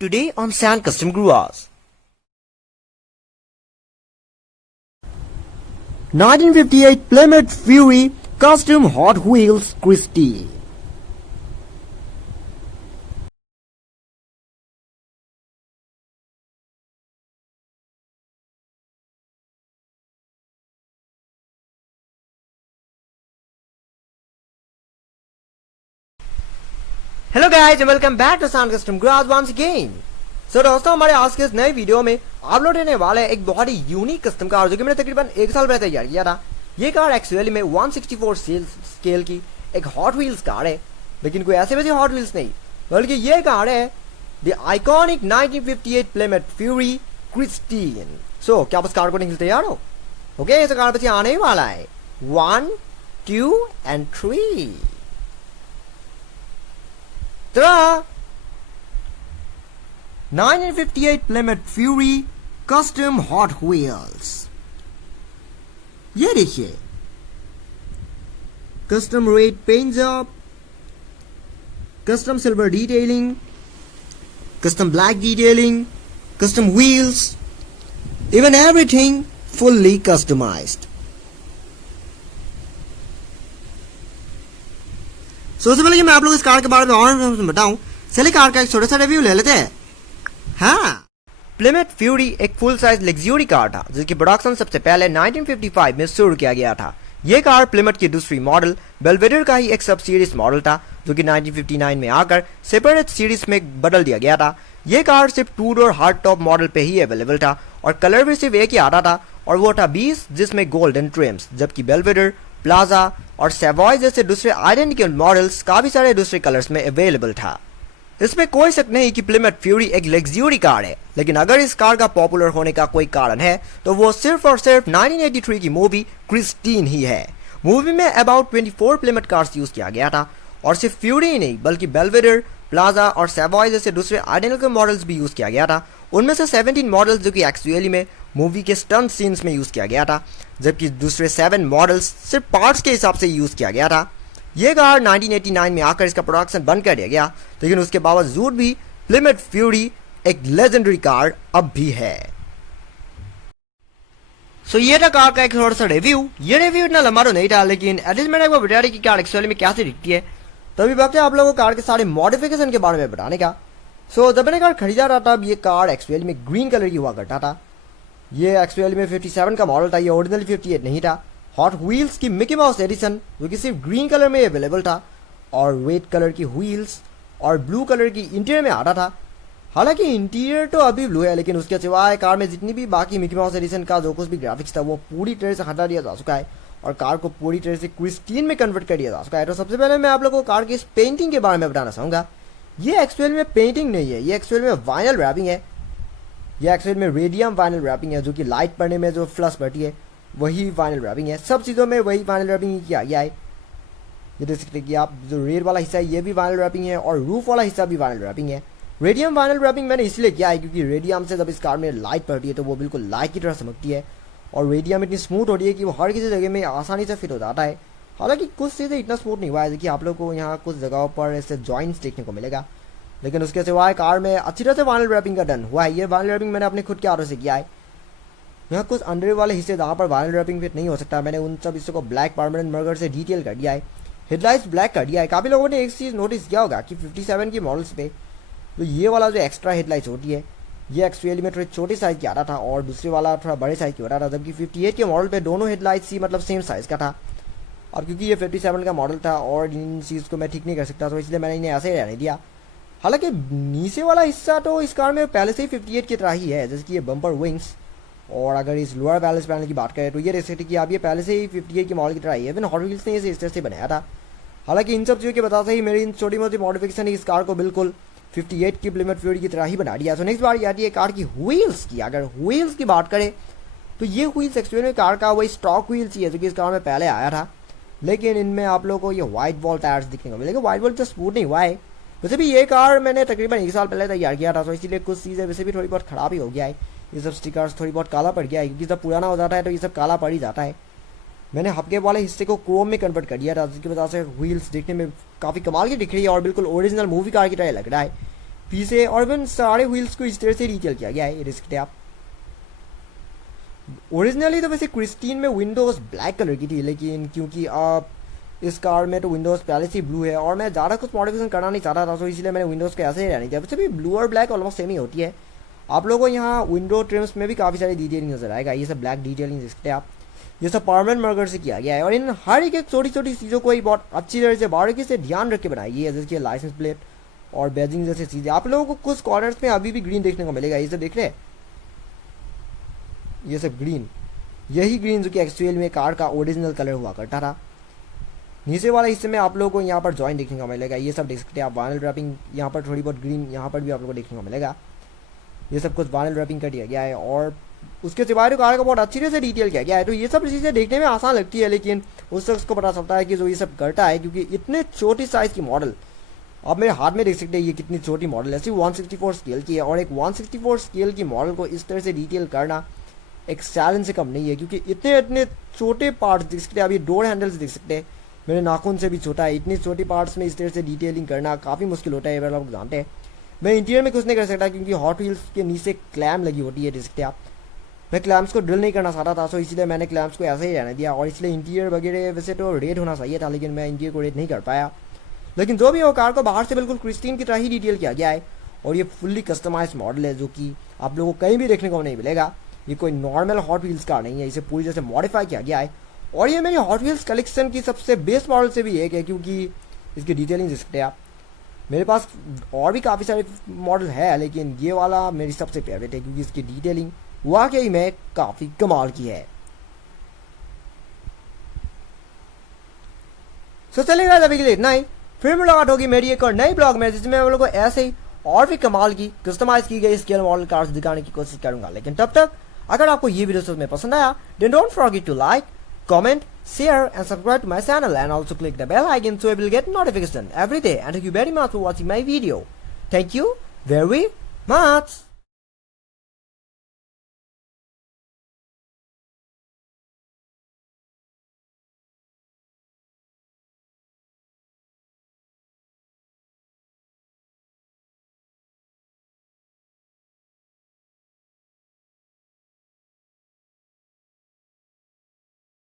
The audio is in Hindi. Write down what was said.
Today on Sand Custom Grooves. 1958 Plymouth Fury Custom Hot Wheels Christie. Hello guys and welcome back to sand custom grooves once again. So दोस्तों, हमारे आज के इस नए वीडियो में आप लोग रहने वाले एक बहुत ही यूनिक कस्टम कार जो कि मैंने तकरीबन 1 साल पहले तैयार किया था। ये कार एक्चुअली में 164 स्केल की एक हॉट व्हील्स कार है, लेकिन कोई ऐसे वैसे हॉट व्हील्स नहीं, बल्कि ये कार है the iconic 1958 Plymouth Fury Christine. So क्या बस कार को निकल तैयार हो? ओके, इस कार बच्चे आने ही वाला है 1, 2 and 3। तो 1958 Plymouth Fury Custom Hot Wheels, ये देखिए custom red paint job, custom silver detailing, custom black detailing, custom wheels, even everything fully customized. सबसे पहले कि मैं आप लोग इस कार के बारे में और बताऊं, चलिए कार का एक छोटा सा रिव्यू ले लेते हैं। हाँ, प्लिमथ फ्यूरी एक फुल साइज लग्जरी कार था जिसकी प्रोडक्शन सबसे पहले 1955 में शुरू किया गया था। ये कार प्लिमथ की दूसरी मॉडल बेलवेडर का ही एक सब सीरीज मॉडल था जो कि 1959 में आकर सेपरेट सीरीज में बदल दिया गया था। ये कार सिर्फ 2 डोर हार्ड टॉप मॉडल पे ही अवेलेबल था और कलर भी सिर्फ एक ही आता था और वो था 20, जिसमें गोल्डन ट्रिम्स, जबकि बेलवेडर, प्लाजा और सेवॉय जैसे दूसरे आइडेंटिकल मॉडल्स काफी सारे दूसरे कलर्स में अवेलेबल था। इसमें कोई शक नहीं कि प्लिमथ फ्यूरी एक लग्जरी कार है, लेकिन अगर इस कार का पॉपुलर होने का कोई कारण है तो वो सिर्फ और सिर्फ 1983 की मूवी क्रिस्टीन ही है। मूवी में अबाउट 24 प्लिमथ कार्स यूज किया गया था और सिर्फ फ्यूरी ही नहीं बल्कि बेलवेडर, प्लाजा और सेवॉय जैसे दूसरे आइडेंटिकल मॉडल्स भी यूज किया गया था। उनमें से 17 मॉडल्स जो कि एक्चुअली में मूवी के स्टंट सीन्स में यूज किया गया था, जबकि दूसरे 7 मॉडल्स सिर्फ पार्ट्स के हिसाब से यूज किया गया था। ये कार 1989 में आकर इसका प्रोडक्शन बंद कर दिया गया, लेकिन उसके बावजूद भी प्लिमथ फ्यूरी एक लेजेंडरी कार अब भी है। सो ये था कार का एक थोड़ा सा रिव्यू। ये रिव्यू इतना लंबा तो नहीं था, लेकिन एटलीस्ट मैंने आपको बता दी कि कार एक्चुअली में कैसे दिखती है। तो अभी वक्त है आप लोगों को कार के सारे मॉडिफिकेशन के बारे में बताने का। सो जब मैंने कार खरीदा था तब ये कार एक्चुअली में ग्रीन कलर की हुआ करता था। ये एक्चुअली में 57 का मॉडल था, ये ओरिजिनली 58 नहीं था। हॉट व्हील्स की मिकी माउस एडिशन जो कि सिर्फ ग्रीन कलर में अवेलेबल था और रेड कलर की व्हील्स और ब्लू कलर की इंटीरियर में आता था। हालांकि इंटीरियर तो अभी ब्लू है, लेकिन उसके सिवाय कार में जितनी भी बाकी मिकी माउस एडिशन का जो कुछ भी ग्राफिक्स था वो पूरी तरह से हटा दिया जा चुका है और कार को पूरी तरह से क्रिस्टीन में कन्वर्ट कर दिया जा चुका है। तो सबसे पहले मैं आप लोगों को कार की इस पेंटिंग के बारे में बताना चाहूँगा। ये एक्चुअल में पेंटिंग नहीं है, ये एक्चुअल में वाइनल रैपिंग है। ये एक्चुअल में रेडियम वाइनल रैपिंग है, जो कि लाइट पड़ने में जो फ्लश बढ़ती है वही वाइनल रैपिंग है। सब चीज़ों में वही वाइनल रैपिंग ही किया गया है। ये देख सकते हैं कि आप जो रेड वाला हिस्सा है ये भी वाइनल रैपिंग है और रूफ वाला हिस्सा भी वाइनल रैपिंग है। रेडियम वाइनल रैपिंग मैंने इसलिए किया है क्योंकि रेडियम से जब इस कार में लाइट पड़ती है तो वो बिल्कुल लाइट की तरह चमकती है और रेडियम इतनी स्मूथ होती है कि वो हर किसी जगह में आसानी से फिट हो जाता है। हालांकि कुछ चीज़ें इतना स्मूथ नहीं हुआ है कि आप लोग को यहाँ कुछ जगहों पर ऐसे जॉइंट्स देखने को मिलेगा, लेकिन उसके सिवाय कार में अच्छी तरह से वाइनल रैपिंग का डन हुआ है। ये वाइनल रैपिंग मैंने अपने खुद के हाथों से किया है। यहाँ कुछ अंडर वाले हिस्से जहाँ पर वाइनल रैपिंग फिट नहीं हो सकता, मैंने उन सब हिस्सों को ब्लैक परमानेंट मर्गर से डिटेल कर दिया है। हेडलाइट्स ब्लैक कर दिया है। काफ़ी लोगों ने एक चीज़ नोटिस किया होगा कि 57 की मॉडल्स पे तो ये वाला जो एक्स्ट्रा हेडलाइट्स होती है ये एक्चुअली में थोड़ी छोटी साइज़ की आता था और दूसरे वाला थोड़ा बड़े साइज़ की होता था, जबकि 58 के मॉडल पे दोनों हेडलाइट्स ही मतलब सेम साइज़ का था। और क्योंकि ये 57 का मॉडल था और इन चीज़ को मैं ठीक नहीं कर सकता, तो इसलिए मैंने इन्हें ऐसे ही रहने दिया। हालांकि नीचे वाला हिस्सा तो इस कार में पहले से ही 58 की तरह ही है, जैसे कि ये बम्पर विंग्स। और अगर इस लोअर बैलेंस पैनल की बात करें तो ये देख सकते कि आप ये पहले से ही 58 की मॉडल की तरह ही है। इवन हॉट व्हील्स ने इसे इस तरह से बनाया था। हालांकि इन सब चीज़ों की वजह से ही मेरी इन छोटी मोटी मॉडिफिकेशन इस कार को बिल्कुल 58 की प्लिमथ फ्यूरी की तरह ही बना दिया। तो नेक्स्ट बार आती है कार की व्हील्स की। अगर व्हील्स की बात करें तो ये व्हील्स एक्चुअली में कार का वही स्टॉक व्हील्स ही है जो कि इस कार में पहले आया था, लेकिन इनमें आप लोगों को ये वाइट बॉल टायर्स दिखने को मिलेगा। वाइट बॉल तो स्मूथ नहीं हुआ है। वैसे भी ये कार मैंने तकरीबन 1 साल पहले तैयार किया था, तो इसीलिए कुछ चीज़ें वैसे भी थोड़ी बहुत ख़राब ही हो गया है। ये सब स्टिकर्स थोड़ी बहुत काला पड़ गया है, क्योंकि जब पुराना हो जाता है तो ये सब काला पड़ ही जाता है। मैंने हल्के वाले हिस्से को क्रोम में कन्वर्ट कर दिया था, जिसकी वजह से व्हील्स देखने में काफ़ी कमाल की दिख रही है और बिल्कुल ओरिजिनल मूवी कार की तरह लग रहा है। पीछे और इवन सारे व्हील्स को इस तरह से डिटेल किया गया है, ये देख सकते हैं आप। ओरिजिनली तो वैसे क्रिस्टीन में विंडोज ब्लैक कलर की थी, लेकिन क्योंकि आप इस कार में तो विंडोज पहले से ब्लू है और मैं ज़्यादा कुछ मॉडिफिकेशन करना नहीं चाहता था, तो इसलिए मैंने विंडोज को ऐसे ही रहने दिया। वैसे भी ब्लू और ब्लैक ऑलमोस्ट सेम ही होती है। आप लोगों को यहाँ विंडो ट्रिम्स में भी काफ़ी सारी डिटेलिंग नजर आएगा, ये सब ब्लैक डिटेलिंग देख सकते हैं आप। ये सब परमानेंट मार्कर से किया गया है और इन हर एक छोटी छोटी चीज़ों को ही बहुत अच्छी तरह से बारीकी से ध्यान रख के बनाई है, जैसे लाइसेंस प्लेट और बैजिंग जैसी चीज़ें। आप लोगों को कुछ कॉर्नर्स में अभी भी ग्रीन देखने को मिलेगा, ये सब देख रहे हैं, ये सब ग्रीन, यही ग्रीन जो कि एक्चुअल में कार का ओरिजिनल कलर हुआ करता था। नीचे वाला हिस्से में आप लोगों को यहाँ पर जॉइंट देखने को मिलेगा, ये सब देख सकते हैं आप। वाइनिल रैपिंग यहाँ पर थोड़ी बहुत ग्रीन यहाँ पर भी आप लोगों को देखने को मिलेगा, ये सब कुछ वाइनिल रैपिंग कर दिया गया है और उसके सिवाय कार का बहुत अच्छी तरह से डिटेल किया गया है। तो ये सब चीज़ें देखने में आसान लगती है, लेकिन उस शख्स को पता चलता है कि जो ये सब करता है, क्योंकि इतने छोटी साइज़ की मॉडल आप मेरे हाथ में देख सकते हैं, ये कितनी छोटी मॉडल है, सिर्फ 164 स्केल की है। और एक 164 स्केल की मॉडल को इस तरह से डिटेल करना एक चैलेंज से कम नहीं है, क्योंकि इतने छोटे पार्ट्स देख सकते हैं। अभी डोर हैंडल्स देख सकते हैं, मेरे नाखून से भी छोटा है। इतनी छोटी पार्ट्स में इस तरह से डिटेलिंग करना काफ़ी मुश्किल होता है, आप जानते हैं। मैं इंटीरियर में कुछ नहीं कर सकता क्योंकि हॉट व्हील्स के नीचे क्लैम लगी होती है, देख सकते हैं आप। मैं क्लैम्प्स को ड्रिल नहीं करना चाहता था, तो इसलिए मैंने क्लैम्प्स को ऐसे ही रहने दिया। और इसलिए इंटीरियर वगैरह वैसे तो रेड होना चाहिए था, लेकिन मैं इंटीरियर को रेड नहीं कर पाया। लेकिन जो भी हो, कार को बाहर से बिल्कुल क्रिस्टीन की तरह ही डिटेल किया गया है और ये फुल्ली कस्टमाइज मॉडल है, जो कि आप लोगों को कहीं भी देखने को नहीं मिलेगा। ये कोई नॉर्मल हॉट व्हील्स कार नहीं है, इसे पूरी तरह से मॉडिफाई किया गया है। और ये मेरी हॉट व्हील्स कलेक्शन की सबसे बेस्ट मॉडल से भी एक है, क्योंकि इसकी डिटेलिंग देख सकते हैं आप। मेरे पास और भी काफ़ी सारे मॉडल है, लेकिन ये वाला मेरी सबसे फेवरेट है, क्योंकि इसकी डिटेलिंग वाकई में काफ़ी कमाल की है। तो चलेगा अभी के लिए इतना ही, फिर मुलाकात होगी मेरी एक और नई ब्लॉग में, जिसमें हम लोग को ऐसे ही और भी कमाल की कस्टमाइज की गई स्केल मॉडल कार्स दिखाने की कोशिश करूंगा। लेकिन तब तक अगर आपको ये वीडियो में पसंद आया, then don't forget to like, comment, share and subscribe to my channel, and also click the bell icon so you will get notification every day. And thank you very much for watching my video. Thank you very much.